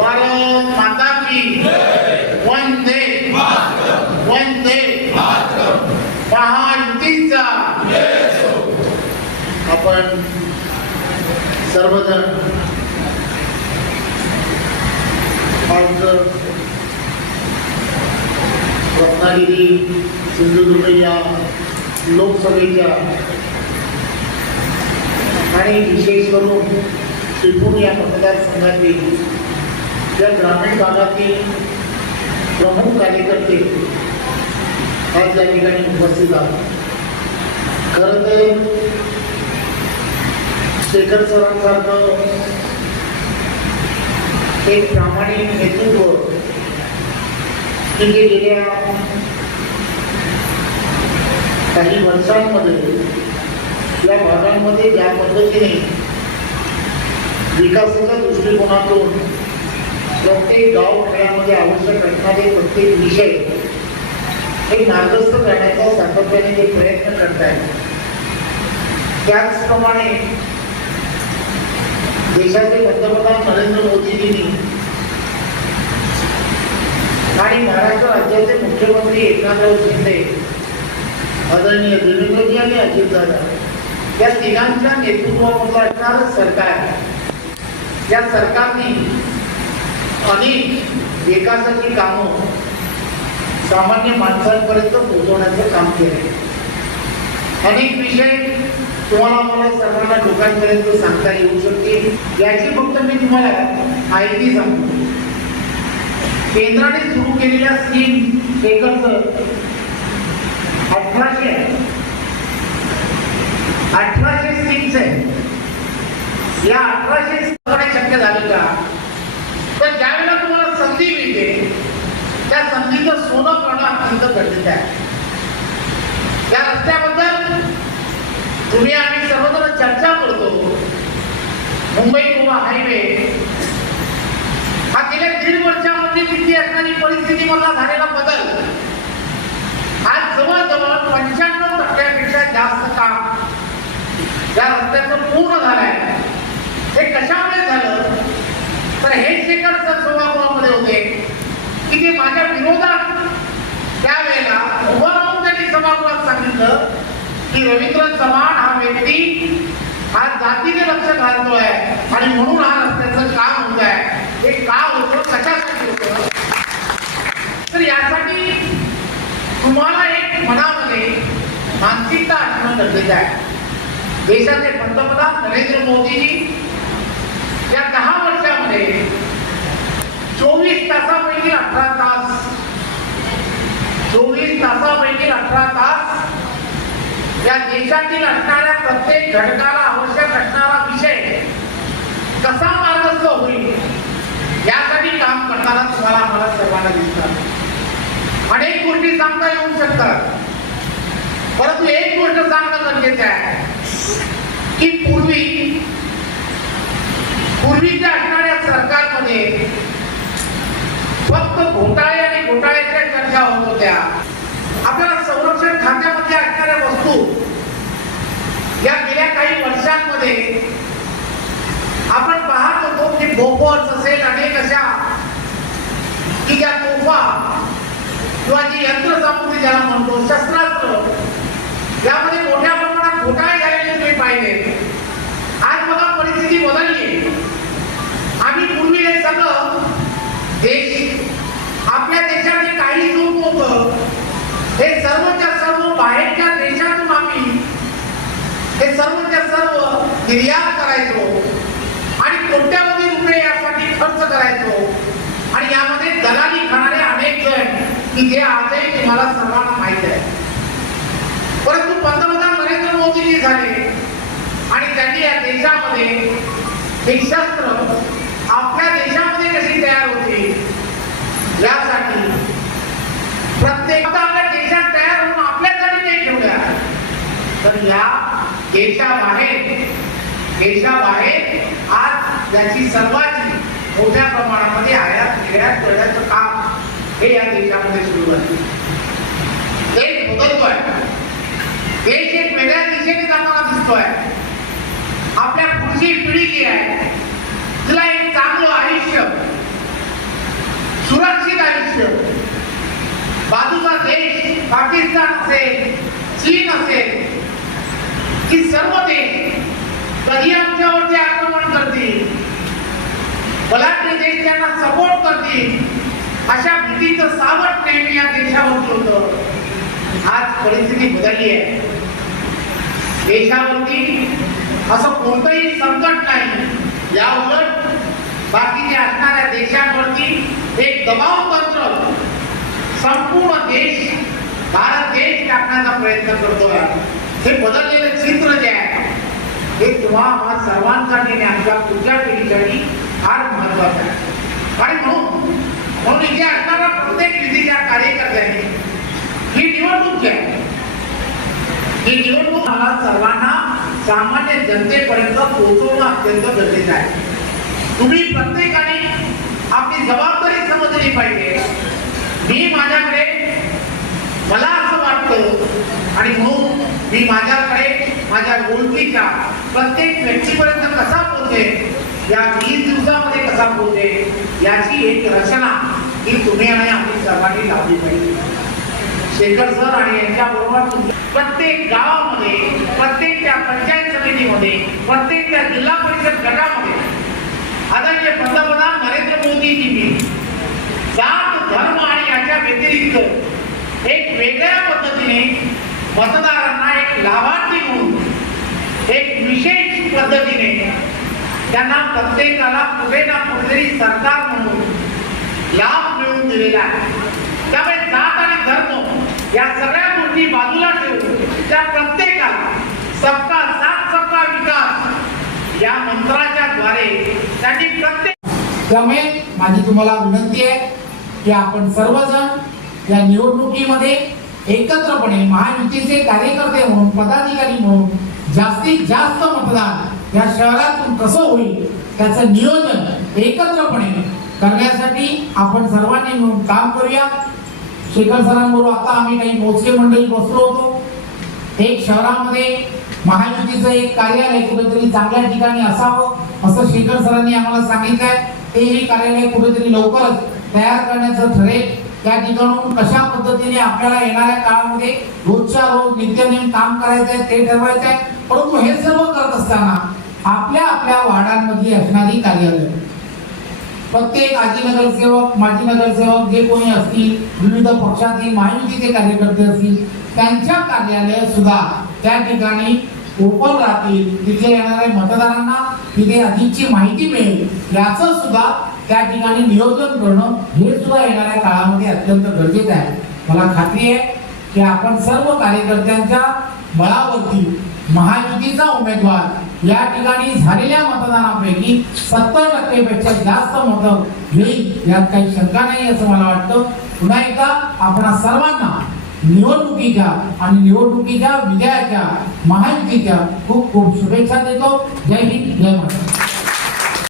भारत माता की वंदे. वंदे. महायुतीचा. आपण सर्वजण रत्नागिरी सिंधुदुर्ग या लोकसभेच्या आणि विशेष करून चिपळूण या मतदारसंघातील या ग्रामीण भागातील प्रमुख कार्यकर्ते आज या ठिकाणी उपस्थित आहोत. खरं तर शेखर सरांसारखं एक प्रामाणिक नेतृत्व की जे गेल्या काही वर्षांमध्ये या भागांमध्ये ज्या पद्धतीने विकासाच्या दृष्टिकोनातून प्रत्येक गाव खेड्यामध्ये आवश्यक असणारे प्रत्येक विषय हे मार्गस्थ करण्याचा सातत्याने जे प्रयत्न करत आहेत त्याचप्रमाणे देशाचे पंतप्रधान नरेंद्र मोदीजींनी आणि महाराष्ट्र राज्याचे मुख्यमंत्री एकनाथराव शिंदे आदरणीय देवेंद्रजी आणि अजितदादा या तिघांच्या नेतृत्वामध्ये असणारं सरकार या सरकारने अनेक विकासाची कामं सामान्य माणसांपर्यंत पोहोचवण्याचं काम केले अनेक विषय तुम्हाला मला सर्वांना लोकांपर्यंत सांगता येऊ शकतील. याची फक्त मी तुम्हाला माहिती सांगतो. केंद्राने सुरू केलेल्या स्कीम एकच अठराशे आहे. अठराशे स्कीम्स आहे. या अठराशे शक्य झालं का? तर ज्यावेळेला तुम्हाला संधी मिळते त्या संधीचं सोनं करणं अत्यंत गरजेचं आहे. या रस्त्याबद्दल तुम्ही आम्ही सर्वजण चर्चा करतो. मुंबई गोवा हायवे हा गेल्या दीड वर्षामध्ये तिथे असणारी परिस्थिती मला झालेला बदल. आज जवळजवळ पंच्याण्णव टक्क्यापेक्षा जास्त काम या रस्त्याचं पूर्ण झालंय. हे कशामुळे झालं? तर हे शेखर सर होते की ते माझ्या विरोधात त्यावेळेला उभं राहून त्यांनी सभागृहात सांगितलं की रवींद्र चव्हाण हा व्यक्ती हा जातीने लक्ष घालतोय आणि म्हणून हा रस्त्याचं काम होत आहे हे का होतं? कशासाठी होतं? तर यासाठी तुम्हाला एक मनामध्ये मानसिकता असणं गरजेचं आहे. देशाचे पंतप्रधान नरेंद्र मोदीजी या दहा मध्ये. चोवीस तासापैकी अठरा तास. चोवीस तासापैकी अठरा तास. या देशातील असणाऱ्या प्रत्येक घटकाला आवश्यक असणारा विषय कसा मार्गस्थ होईल यासाठी काम करताना तुम्हाला मला सर्वांना दिसतात. अनेक गोष्टी सांगता येऊ शकतात. परंतु एक गोष्ट सांगणं गरजेचं आहे की पूर्वी पूर्वीच्या असणाऱ्या सरकारमध्ये फक्त घोटाळे आणि घोटाळ्याच्या चर्चा होत होत्या आपल्याला संरक्षण खात्यामध्ये असणाऱ्या वस्तू या गेल्या काही वर्षांमध्ये आपण पाहत होतो की बोफर्स असेल अनेक अशा की ज्या तोफा किंवा जी यंत्रसामुग्री ज्याला म्हणतो शस्त्रास्त्र यामध्ये मोठ्या प्रमाणात घोटाळे झालेले तुम्ही पाहिले. आज बघा परिस्थिती बदलली. आम्ही पूर्वी हे सगळं देश आपल्या देशाने काही लोक होतं. हे सर्वच्या सर्व बाहेरच्या देशातून आम्ही हे सर्वच्या सर्व निर्यात करायचो आणि कोट्यावधी रुपये यासाठी खर्च करायचो आणि यामध्ये दलाली खाणारे अनेक जण की जे आजही तुम्हाला सर्वांना माहीत आहे परंतु पंतप्रधान नरेंद्र मोदीजी झाले आणि त्यांनी या देशामध्ये हे शस्त्र आपल्या देशामध्ये कशी तयार होते यासाठी प्रत्येक आपल्या देशात तयार होऊन आपल्यासाठी ते ठेवल्या तर या देशाबाहेर देशाबाहेर आज याची सर्वात मोठ्या प्रमाणामध्ये आयात निर्यात करण्याचं काम हे या देशामध्ये सुरू आहे. देश आहे. देश एक वेगळ्या दिशेने जाताना दिसतोय. आपल्या पुढची पिढी आहे तिला एक चांगलं आयुष्य सुरक्षित आयुष्य. बाजूचा देश पाकिस्तान असेल चीन असेल की सर्व देश कधी आमच्यावरती आक्रमण करतील? बलाढ्य देश त्यांना सपोर्ट करतील? अशा भीतीचं सावट नेहमी या देशावरती होत. आज परिस्थिती बदलली आहे. देशावरती असं कोणतंही संकट नाही. या उलट बाकीच्या असणाऱ्या देशांवरती एक दबाव तंत्र संपूर्ण देश भारत देश टाकण्याचा प्रयत्न करतोय हे बदललेलं चित्र जे आहे हे तुम्हा सर्वांसाठी आणि आमच्या पुढच्या पिढीसाठी फार महत्वाचं आहे. आणि म्हणून म्हणून इथे असणाऱ्या प्रत्येक विधीच्या कार्यकर्त्यांनी ही निवडणूक जी आहे ही निवडणूक आम्हाला सर्वांना सामान्य जनतेपर्यंत पोहोचवणं अत्यंत गरजेचं आहे. तुम्ही प्रत्येकाने आपली जबाबदारी समजली पाहिजे. मी माझ्याकडे मला असं वाटतं आणि म्हणून मी माझ्याकडे माझ्या ओळखीच्या प्रत्येक व्यक्तीपर्यंत कसा पोहोचेल या वीस दिवसामध्ये कसा पोहोचेल याची एक रचना ही तुम्ही आणि आम्ही सर्वांनी लावली पाहिजे. शेखर सर आणि यांच्याबरोबर प्रत्येक गावामध्ये प्रत्येक त्या पंचायत समितीमध्ये प्रत्येक त्या जिल्हा परिषद गटामध्ये आदरणीय पंतप्रधान नरेंद्र मोदीजींनी जात धर्म आणि याच्या व्यतिरिक्त एक वेगळ्या पद्धतीने मतदारांना एक लाभार्थी म्हणून एक विशेष पद्धतीने त्यांना प्रत्येकाला कुठे ना कुठेतरी सरकार म्हणून लाभ मिळवून दिलेला आहे. त्यामुळे जात आणि धर्म या सगळ्या गोष्टी बाजूला ठेवून त्या प्रत्येकाला सबका साथ सबका विकास या मंत्राच्या द्वारे त्यांनी प्रत्येक त्यामुळे माझी तुम्हाला विनंती आहे की आपण सर्वजण या निवडणुकीमध्ये एकत्रपणे महायुतीचे कार्यकर्ते म्हणून पदाधिकारी म्हणून जास्तीत जास्त मतदान या शहरातून कसं होईल त्याचं नियोजन एकत्रपणे करण्यासाठी आपण सर्वांनी मिळून काम करूया. शेखर सरांबरोबर आता आम्ही काही मोजके मंडळी बसलो होतो. एक शहरामध्ये महायुतीचं एक कार्यालय कुठेतरी चांगल्या ठिकाणी असावं असं शेखर सरांनी आम्हाला सांगितलंय. ते तेही कार्यालय कुठेतरी लवकरच तयार करण्याचं ठरेल. त्या ठिकाणून कशा पद्धतीने आपल्याला येणाऱ्या काळामध्ये रोजच्या रोज नित्यनेम काम करायचं आहे ते ठरवायचं आहे परंतु हे सर्व करत असताना आपल्या आपल्या वार्डांमधली असणारी कार्यालय. प्रत्येक आजी नगरसेवक माजी नगरसेवक जे कोणी असतील विविध पक्षातील महायुतीचे कार्यकर्ते असतील त्यांच्या कार्यालय सुद्धा त्या ठिकाणी ओपन राहतील. तिथे येणाऱ्या मतदारांना तिथे अधिकची माहिती मिळेल. याचं सुद्धा त्या ठिकाणी नियोजन करणं हे सुद्धा येणाऱ्या काळामध्ये अत्यंत गरजेचं आहे. मला खात्री आहे की आपण सर्व कार्यकर्त्यांच्या बळावरती महायुतीचा उमेदवार या ठिकाणी झालेल्या मतदानापैकी सत्तर टक्केपेक्षा जास्त मतं घेईल यात काही शंका नाही असं मला वाटतं. पुन्हा एकदा आपण सर्वांना निवडणुकीच्या आणि निवडणुकीच्या विजयाच्या महायुतीच्या खूप खूप शुभेच्छा देतो. जय हिंद जय महाराष्ट्र.